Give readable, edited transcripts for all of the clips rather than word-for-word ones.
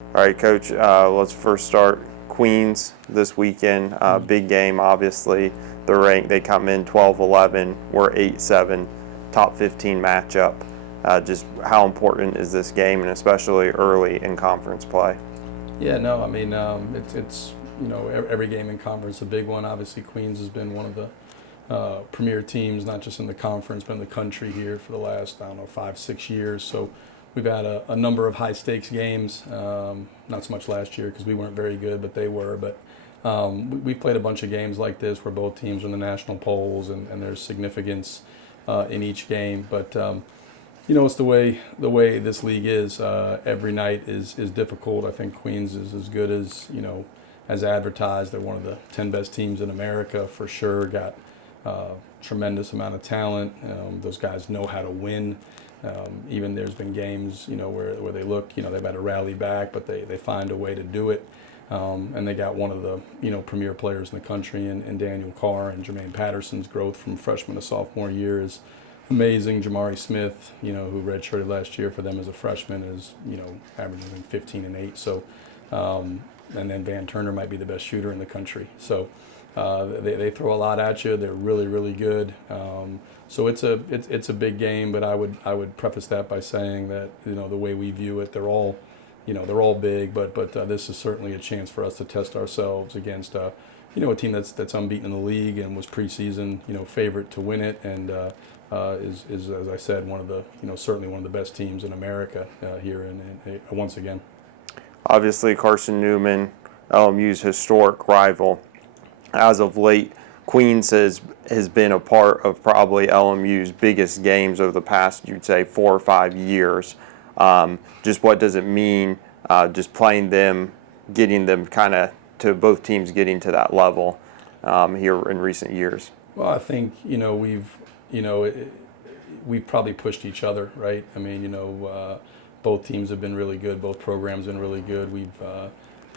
All right, Coach, let's first start Queens this weekend. Big game, obviously. They come in 12-11. We're 8-7, top 15 matchup. Just how important is this game, and especially early in conference play? Yeah, no, I mean, it's every game in conference is a big one. Obviously, Queens has been one of the premier teams, not just in the conference, but in the country here for the last, 5, 6 years. So we've had a number of high stakes games, not so much last year because we weren't very good, but they were. But we've played a bunch of games like this where both teams are in the national polls, and there's significance in each game. But it's the way this league is. Every night is difficult. I think Queens is as good as advertised. They're one of the 10 best teams in America for sure. Got tremendous amount of talent. Those guys know how to win. Even there's been games where they look they've had to rally back, but they find a way to do it. And they got one of the premier players in the country in Daniel Carr, and Jermaine Patterson's growth from freshman to sophomore year is amazing. Jamari Smith, who redshirted last year for them as a freshman, is averaging 15 and 8. So, and then Van Turner might be the best shooter in the country. So they throw a lot at you. They're really, really good. So it's a big game, but I would preface that by saying that the way we view it, they're all big, but this is certainly a chance for us to test ourselves against a team that's unbeaten in the league and was preseason favorite to win it, and is as I said one of the certainly one of the best teams in America here in once again. Obviously, Carson Newman, LMU's historic rival. As of late, Queens has been a part of probably LMU's biggest games over the past, you'd say, 4 or 5 years. Just what does it mean, just playing them, getting them kind of to both teams getting to that level here in recent years? Well, I think we've probably pushed each other, right? I mean, both teams have been really good. Both programs have been really good. We've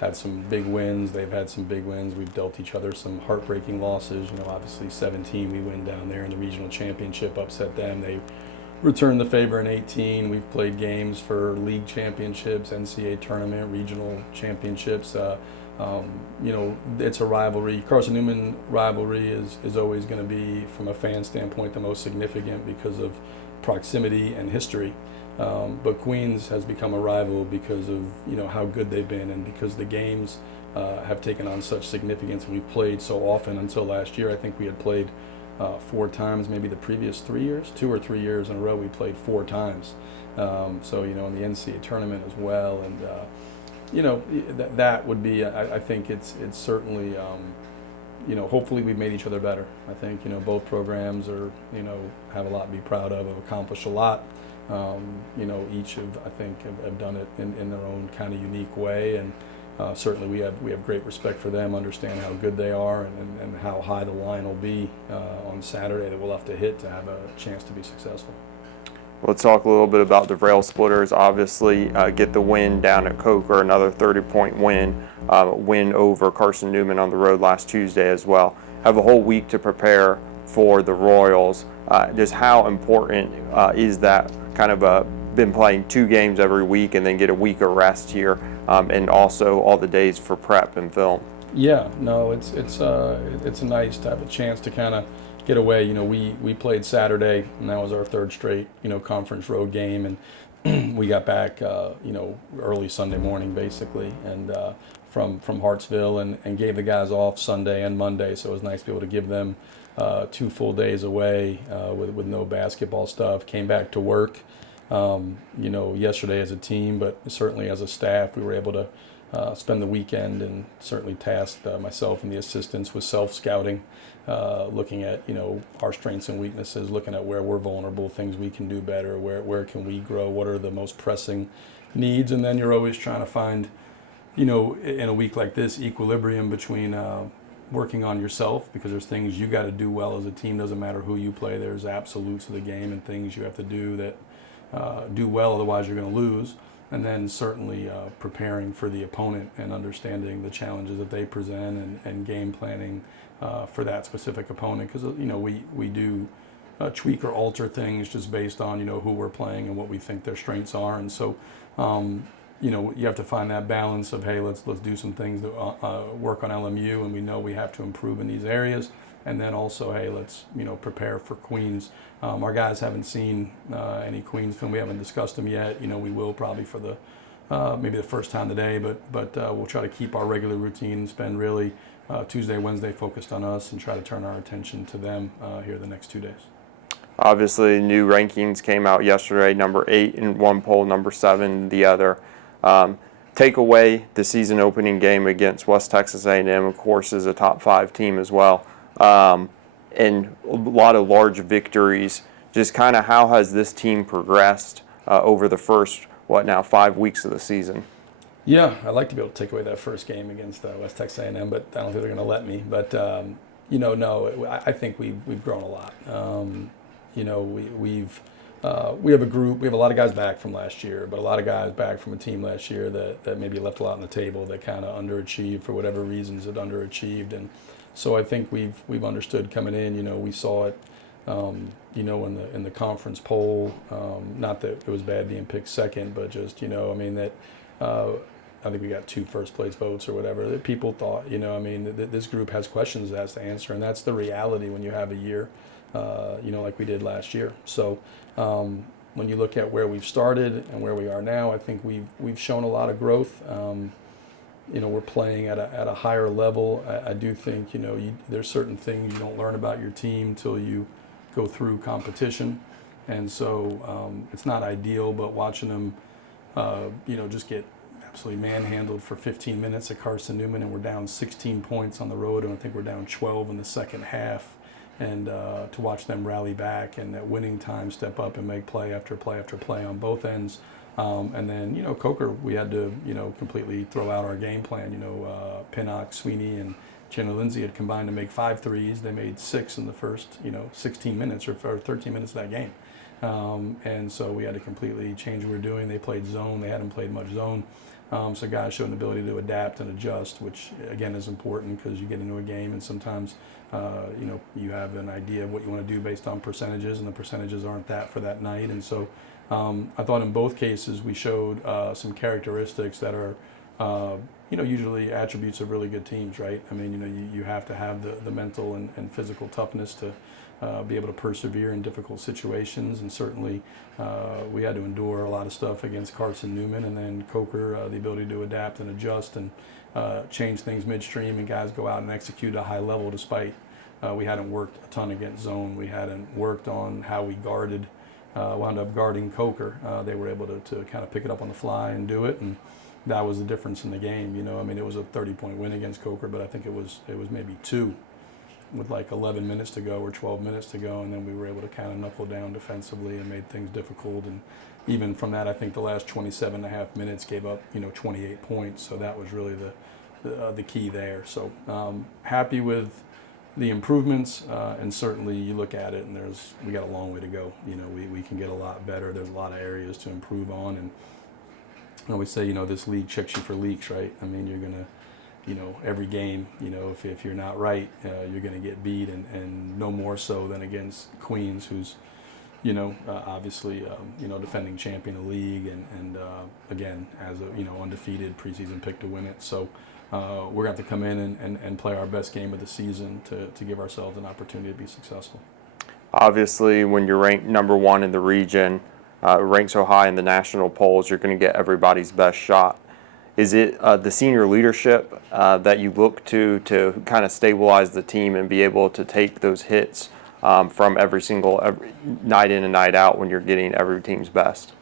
had some big wins. They've had some big wins. We've dealt each other some heartbreaking losses. Obviously 17, we win down there in the regional championship, upset them. They returned the favor in 18. We've played games for league championships, NCAA tournament, regional championships. It's a rivalry. Carson-Newman rivalry is always going to be, from a fan standpoint, the most significant because of proximity and history. But Queens has become a rival because of how good they've been, and because the games have taken on such significance. We've played so often until last year. I think we had played 4 times, maybe the previous 3 years, 2 or 3 years in a row, we played 4 times. So in the NCAA tournament as well, and that would be. I think it's certainly. Hopefully we've made each other better. I think both programs are have a lot to be proud of. Have accomplished a lot. Each have done it in their own kind of unique way, and certainly we have great respect for them. Understand how good they are, and how high the line will be on Saturday that we'll have to hit to have a chance to be successful. Let's talk a little bit about the Railsplitters. Obviously, get the win down at Coker, another 30-point win over Carson Newman on the road last Tuesday as well. Have a whole week to prepare for the Royals. Just how important is that kind of been playing 2 games every week and then get a week of rest here, and also all the days for prep and film? Yeah, no, it's nice to have a chance to kind of get away. We played Saturday, and that was our 3rd straight conference road game, and we got back early Sunday morning basically, and from Hartsville, and gave the guys off Sunday and Monday, so it was nice to be able to give them 2 full days away with no basketball stuff. Came back to work yesterday as a team, but certainly as a staff we were able to spend the weekend, and certainly tasked myself and the assistants with self-scouting, looking at our strengths and weaknesses, looking at where we're vulnerable, things we can do better, where can we grow, what are the most pressing needs. And then you're always trying to find in a week like this, equilibrium between working on yourself, because there's things you got to do well as a team. Doesn't matter who you play, there's absolutes of the game and things you have to do that do well, otherwise you're going to lose. And then certainly preparing for the opponent and understanding the challenges that they present, and game planning for that specific opponent, because we do tweak or alter things just based on who we're playing and what we think their strengths are. And so you have to find that balance of, hey, let's do some things to work on LMU, and we know we have to improve in these areas. And then also, hey, let's prepare for Queens. Our guys haven't seen any Queens film. We haven't discussed them yet. We will probably for the maybe the first time today, but we'll try to keep our regular routine, spend really Tuesday, Wednesday focused on us, and try to turn our attention to them here the next 2 days. Obviously, new rankings came out yesterday, number 8 in one poll, number 7 in the other. Take away the season opening game against West Texas A&M, of course, is a top 5 team as well, and a lot of large victories. Just kind of how has this team progressed over the first, 5 weeks of the season? Yeah, I'd like to be able to take away that first game against West Texas A&M, but I don't think they're going to let me. But no, I think we've grown a lot. We have a group. We have a lot of guys back from last year, but a lot of guys back from a team last year that maybe left a lot on the table, that kind of underachieved for whatever reasons. It underachieved, and so I think we've understood coming in. We saw it. In the conference poll, not that it was bad being picked second, but just that I think we got 2 first place votes or whatever. That people thought, that this group has questions it has to answer, and that's the reality when you have a year, like we did last year. So when you look at where we've started and where we are now, I think we've shown a lot of growth. We're playing at a higher level. I do think there's certain things you don't learn about your team till you go through competition, and so it's not ideal. But watching them, just get absolutely manhandled for 15 minutes at Carson Newman, and we're down 16 points on the road, and I think we're down 12 in the second half. And to watch them rally back and at winning time step up and make play after play after play on both ends. And then, Coker, we had to, completely throw out our game plan. Pinnock, Sweeney, and Chandler Lindsay had combined to make 5 threes. They made 6 in the first, 16 minutes or 13 minutes of that game. And so we had to completely change what we were doing. They played zone. They hadn't played much zone. So guys showed an ability to adapt and adjust, which, again, is important because you get into a game and sometimes, you have an idea of what you want to do based on percentages, and the percentages aren't that for that night. And so I thought in both cases we showed some characteristics that are, usually attributes of really good teams, right? I mean, you have to have the mental and physical toughness to be able to persevere in difficult situations. And certainly we had to endure a lot of stuff against Carson Newman, and then Coker, the ability to adapt and adjust and change things midstream, and guys go out and execute at a high level despite we hadn't worked a ton against zone. We hadn't worked on how we guarded, wound up guarding Coker. They were able to kind of pick it up on the fly and do it, and that was the difference in the game. It was a 30-point win against Coker, but I think it was maybe 2 with like 11 minutes to go or 12 minutes to go, and then we were able to kind of knuckle down defensively and made things difficult. And even from that, I think the last 27 and a half minutes gave up 28 points, so that was really the key there. So happy with the improvements, and certainly you look at it and we got a long way to go. We can get a lot better. There's a lot of areas to improve on, and I always say this league checks you for leaks, right? I mean, you're gonna every game, if you're not right, you're going to get beat, and no more so than against Queens, who's, obviously, defending champion of the league, and again, as a, undefeated preseason pick to win it. So we're going to have to come in and play our best game of the season to give ourselves an opportunity to be successful. Obviously, when you're ranked number 1 in the region, ranked so high in the national polls, you're going to get everybody's best shot. Is it the senior leadership that you look to kind of stabilize the team and be able to take those hits from every night in and night out when you're getting every team's best?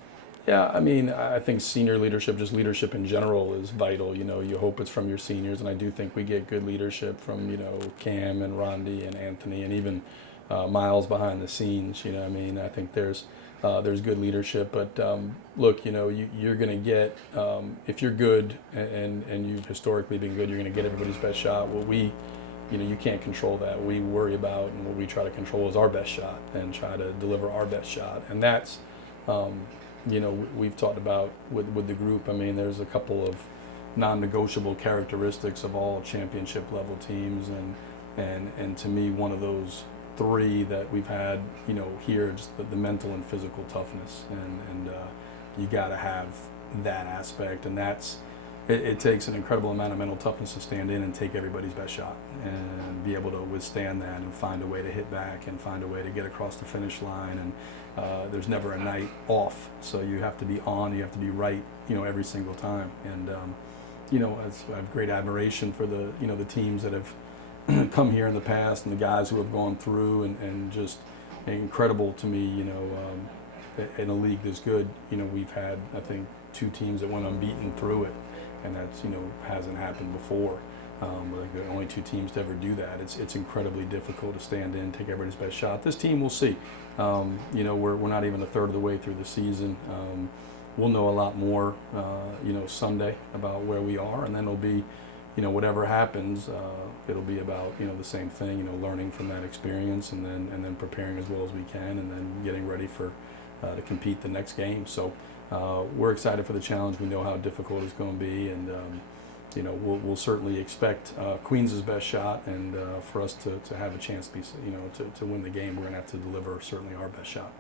Yeah, I mean, I think senior leadership, just leadership in general, is vital. You hope it's from your seniors, and I do think we get good leadership from, Cam and Rondi and Anthony, and even Miles behind the scenes. I think there's good leadership, but look, you're going to get, if you're good and you've historically been good, you're going to get everybody's best shot. What you can't control that. What we worry about and what we try to control is our best shot and try to deliver our best shot. And that's, we've talked about with the group. I mean, there's a couple of non-negotiable characteristics of all championship level teams, and to me, one of those 3 that we've had, here, just the mental and physical toughness, and you got to have that aspect, and it takes an incredible amount of mental toughness to stand in and take everybody's best shot and be able to withstand that and find a way to hit back and find a way to get across the finish line. And there's never a night off, so you have to be on, you have to be right, every single time. And I have great admiration for the teams that have come here in the past and the guys who have gone through, and just incredible to me, in a league this good. We've had, I think, 2 teams that went unbeaten through it, and that's, hasn't happened before. Like the only 2 teams to ever do that. It's incredibly difficult to stand in, take everybody's best shot. This team, we'll see. We're not even a third of the way through the season. We'll know a lot more, Sunday about where we are, and then it'll be, whatever happens, it'll be about, the same thing, learning from that experience, and then preparing as well as we can, and then getting ready for to compete the next game. So we're excited for the challenge. We know how difficult it's going to be, and we'll certainly expect Queens' best shot, and for us to have a chance to be, to win the game, we're going to have to deliver certainly our best shot.